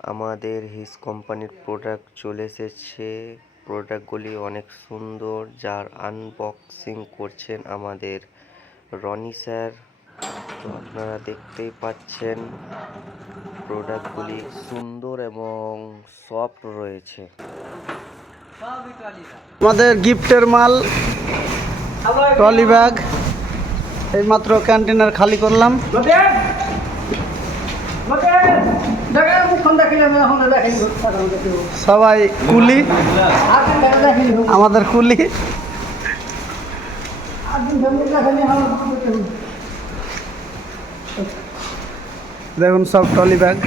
আমাদের হিস কোম্পানির প্রোডাক্ট চলে এসেছে। প্রোডাক্টগুলি অনেক সুন্দর, যার আনবক্সিং করছেন আমাদের রনি স্যার। তো আপনারা দেখতেই পাচ্ছেন প্রোডাক্টগুলি সুন্দর এবং সফট রয়েছে। আমাদের গিফটের মাল ট্রলি ব্যাগ এইমাত্র কন্টেনার খালি করলাম। সবাই কুলি, আমাদের কুলি। দেখুন সব ট্রলি ব্যাগ।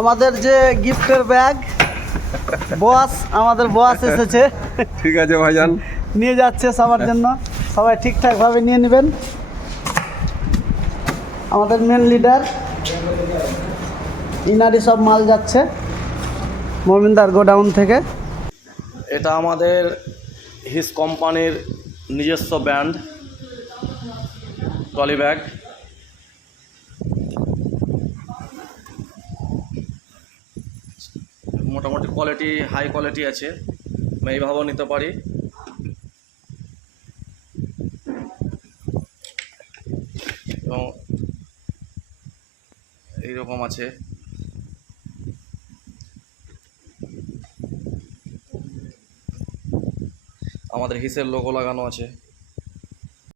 আমাদের যে গিফটের ব্যাগ আমাদের বস এসেছে। ঠিক আছে ভাইজান, নিয়ে যাচ্ছে সবার জন্য। সবাই ঠিকঠাকভাবে নিয়ে নেবেন। আমাদের মেন লিডার ইনারি সব মাল যাচ্ছে মমিনদার গোডাউন থেকে। এটা আমাদের হিস কোম্পানির নিজস্ব ব্র্যান্ড ট্রলি ব্যাগ। মোটামুটি কোয়ালিটি, হাই কোয়ালিটি আছে, আমি এইভাবেও নিতে পারি। এবং এইরকম আছে। আমাদের হিসের লোগো লাগানো আছে।